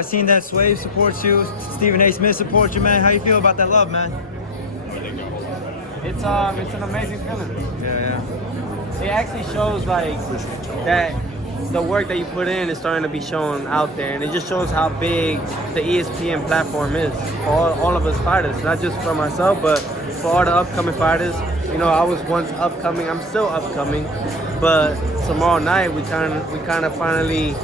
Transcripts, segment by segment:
I seen that Swave supports you, Stephen A. Smith supports you, man. How you feel about that love, man? It's an amazing feeling. Yeah. It actually shows like that the work that you put in is starting to be shown out there, and it just shows how big the ESPN platform is for all of us fighters, not just for myself, but for all the upcoming fighters. You know, I was once upcoming, I'm still upcoming, but tomorrow night we kind of finally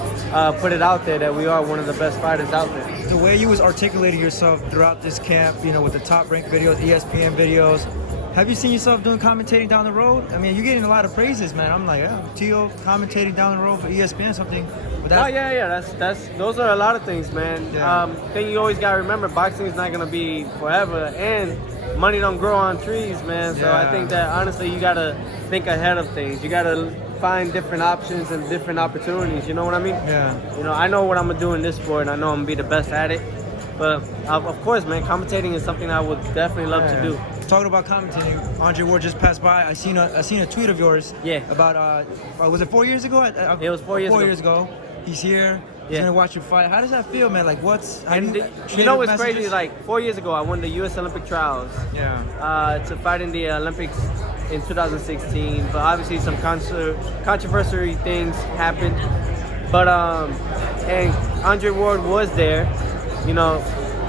put it out there that we are one of the best fighters out there. The way you was articulating yourself throughout this camp, you know, with the top ranked videos, ESPN videos, have you seen yourself doing commentating down the road? I mean, you're getting a lot of praises, man. I'm like, yeah, Teo commentating down the road for ESPN, something. That's those are a lot of things, man. Yeah. Thing you always gotta remember, boxing is not gonna be forever, and money don't grow on trees, man. So I think that honestly, you gotta think ahead of things. You gotta find different options and different opportunities. You know what I mean? Yeah. You know, I know what I'm gonna do in this sport, and I know I'm gonna be the best at it. But of course, man, commentating is something I would definitely love to do. Talking about commentating, Andre Ward just passed by. I seen a tweet of yours. Yeah. About was it 4 years ago? It was 4 years ago. 4 years ago. He's here. He's gonna watch you fight. How does that feel, man? Like, you know what's crazy? Like 4 years ago, I won the U.S. Olympic trials. Yeah. To fight in the Olympics in 2016, but obviously some controversial things happened. But and Andre Ward was there, you know,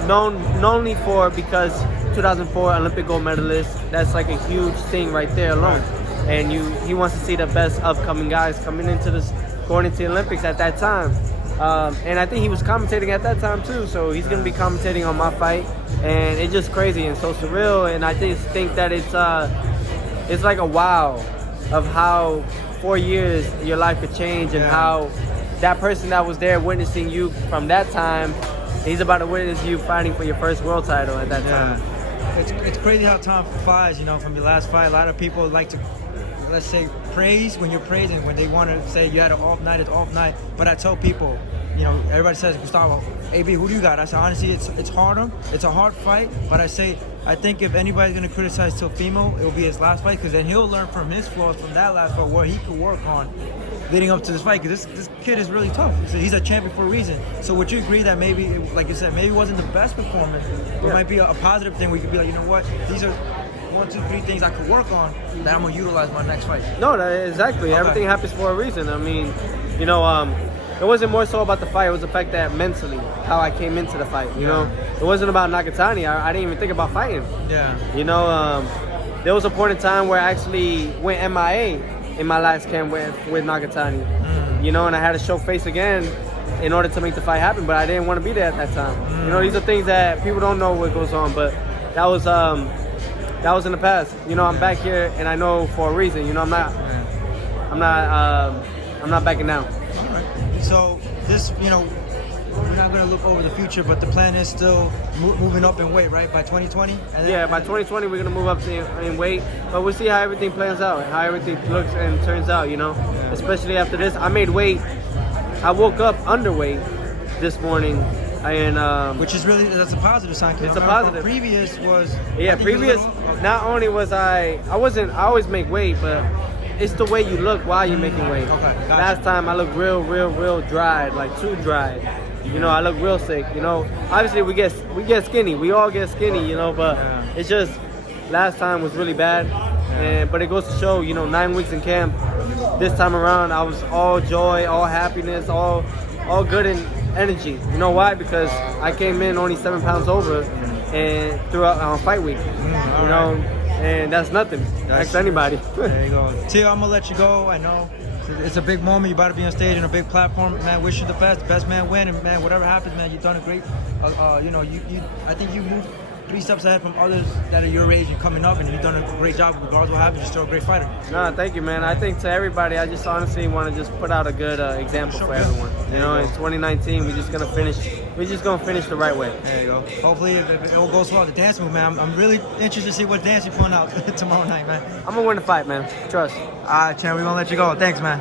known only for because 2004 Olympic gold medalist. That's like a huge thing right there alone. And he wants to see the best upcoming guys coming into going into the Olympics at that time. And I think he was commentating at that time too, so he's gonna be commentating on my fight, and it's just crazy and so surreal. And I just think that it's like a wow of how 4 years your life could change, and how that person that was there witnessing you from that time, he's about to witness you fighting for your first world title at that time. It's crazy how time flies, you know, from your last fight. A lot of people like to, let's say, praise when you're praising, when they want to say you had an off night, it's off night. But I tell people, you know, everybody says, Gustavo, AB, who do you got? I say, honestly, it's harder. It's a hard fight, but I say, I think if anybody's going to criticize Teofimo, it will be his last fight, because then he'll learn from his flaws from that last fight, what he could work on leading up to this fight, because this kid is really tough. He's a champion for a reason. So would you agree that maybe, like you said, maybe it wasn't the best performance, but it might be a positive thing where you could be like, you know what, these are 1, 2, 3 things I could work on that I'm going to utilize my next fight? No, exactly. Okay. Everything happens for a reason. I mean, you know, it wasn't more so about the fight. It was the fact that mentally, how I came into the fight, you know. It wasn't about Nakatani. I didn't even think about fighting. Yeah. You know, there was a point in time where I actually went MIA in my last camp with Nakatani. You know, and I had to show face again in order to make the fight happen, but I didn't want to be there at that time. You know, these are things that people don't know what goes on, but that was in the past. You know, I'm back here, and I know for a reason. You know, I'm not backing down. All right. So this, you know, we're not going to look over the future, but the plan is still moving up in weight, right? By 2020? By 2020 we're going to move up in weight, but we'll see how everything plans out, how everything looks and turns out, you know. Especially after this, I made weight. I woke up underweight this morning, and which is really, that's a positive sign. It's a positive. Previous was not only was I always make weight, but it's the way you look while you're making weight. Okay, gotcha. Last time I looked real dried, like too dried. You know, I look real sick. You know, obviously we get skinny. We all get skinny. You know, but it's just last time was really bad. But it goes to show, you know, 9 weeks in camp. This time around, I was all joy, all happiness, all good and energy. You know why? Because I came in only 7 pounds over, and throughout on fight week. You know, and that's nothing. Ask anybody. There you go. Teo, I'm gonna let you go. I know it's a big moment. You're about to be on stage on a big platform. Man, wish you the best man win, and man, whatever happens, man, you've done a great. You know, I think you moved 3 steps ahead from others that are your age and coming up, and you've done a great job. Regardless of what happens, you're still a great fighter. No, thank you, man. I think to everybody, I just honestly want to just put out a good example for everyone. You know, in 2019, we're just gonna finish the right way. There you go. Hopefully, if it all goes well, the dance move, man. I'm really interested to see what dance you put out tomorrow night, man. I'm gonna win the fight, man. Trust. All right, Chan, we're gonna let you go. Thanks, man.